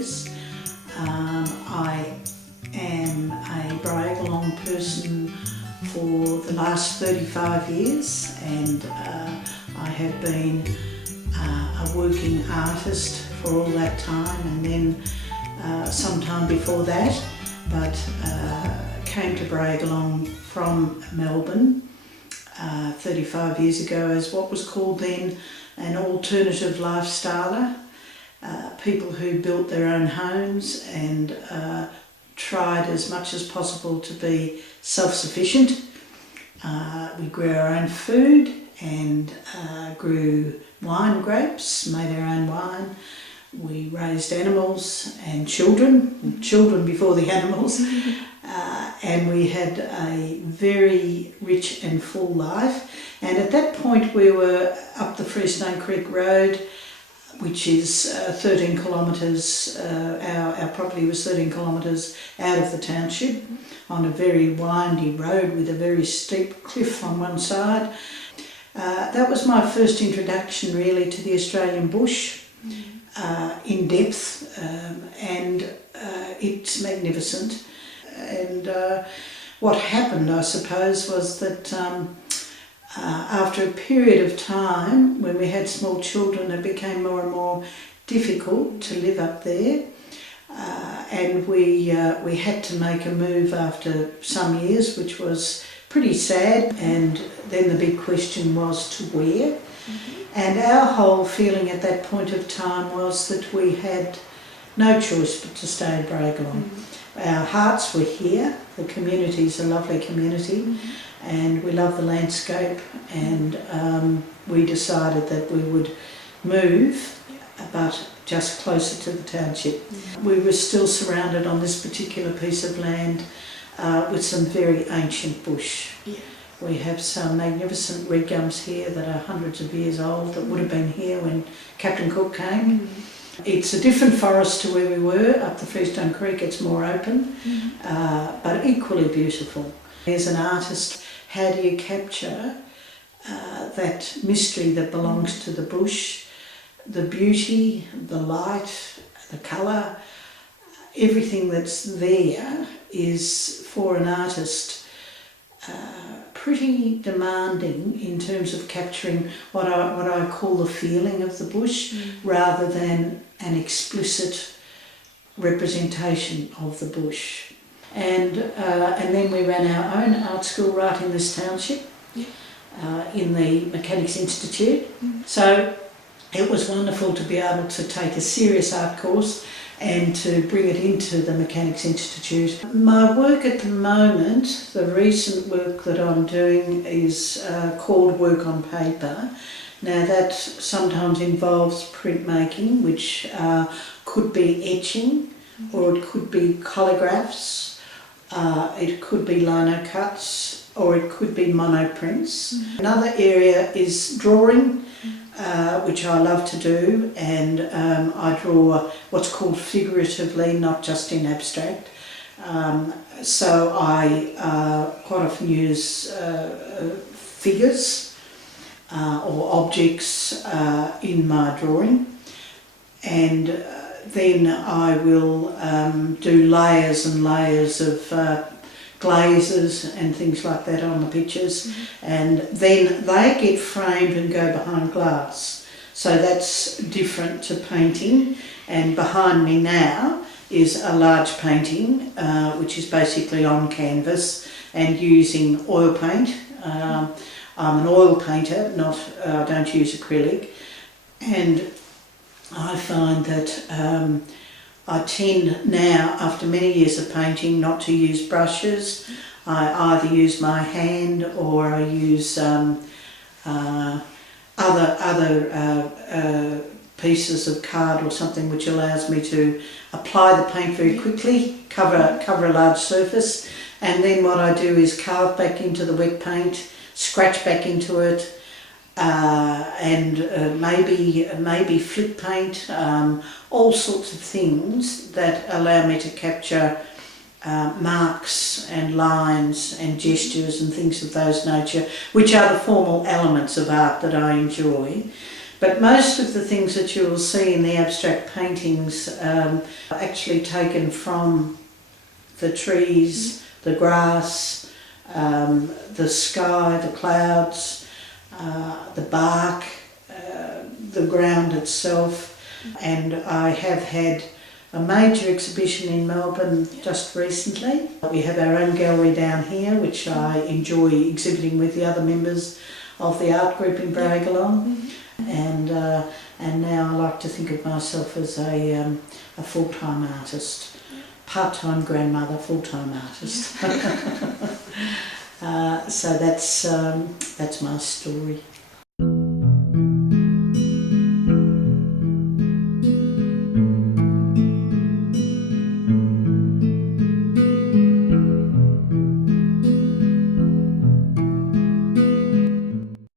years. I am a Briagolong person for the last 35 years, and I have been a working artist for all that time, and then some time before that, but came to Briagolong from Melbourne 35 years ago as what was called then an alternative lifestyler. People who built their own homes and tried as much as possible to be self-sufficient. We grew our own food and grew wine grapes, made our own wine. We raised animals and children before the animals, and we had a very rich and full life. And at that point we were up the Freestone Creek Road, which is 13 kilometres, our property was 13 kilometres out of the township, on a very windy road with a very steep cliff on one side. That was my first introduction really to the Australian bush, in depth, and it's magnificent. And what happened, I suppose, was that after a period of time, when we had small children, it became more and more difficult to live up there, and we had to make a move after some years, which was pretty sad. And then the big question was to where. And our whole feeling at that point of time was that we had no choice but to stay in Briagolong. Our hearts were here. The community is a lovely community, and we love the landscape, and we decided that we would move, but just closer to the township. We were still surrounded on this particular piece of land with some very ancient bush. We have some magnificent red gums here that are hundreds of years old, that would have been here when Captain Cook came. It's a different forest to where we were, up the Freestone Creek. It's more open, but equally beautiful. As an artist, how do you capture that mystery that belongs to the bush, the beauty, the light, the colour, everything that's there is, for an artist, pretty demanding in terms of capturing what I call the feeling of the bush, rather than an explicit representation of the bush. And then we ran our own art school right in this township, in the Mechanics Institute. So it was wonderful to be able to take a serious art course and to bring it into the Mechanics Institute. My work at the moment, the recent work that I'm doing, is called work on paper. Now that sometimes involves printmaking, which could be etching, or it could be collagraphs, it could be lino cuts, or it could be monoprints. Another area is drawing, which I love to do, and I draw what's called figuratively, not just in abstract. So I quite often use figures or objects in my drawing, and then I will do layers and layers of glazes and things like that on the pictures, and then they get framed and go behind glass. So that's different to painting. And behind me now is a large painting, which is basically on canvas and using oil paint. I'm an oil painter, I don't use acrylic, and I find that I tend now, after many years of painting, not to use brushes. I either use my hand, or I use other pieces of card or something, which allows me to apply the paint very quickly, cover a large surface, and then what I do is carve back into the wet paint, scratch back into it, and maybe flip paint, all sorts of things that allow me to capture marks and lines and gestures and things of those nature, which are the formal elements of art that I enjoy. But most of the things that you will see in the abstract paintings are actually taken from the trees, the grass, the sky, the clouds, the bark, the ground itself. And I have had a major exhibition in Melbourne just recently. We have our own gallery down here, which I enjoy exhibiting with the other members of the art group in Briagolong. And now I like to think of myself as a full-time artist, part-time grandmother, full-time artist. So that's my story.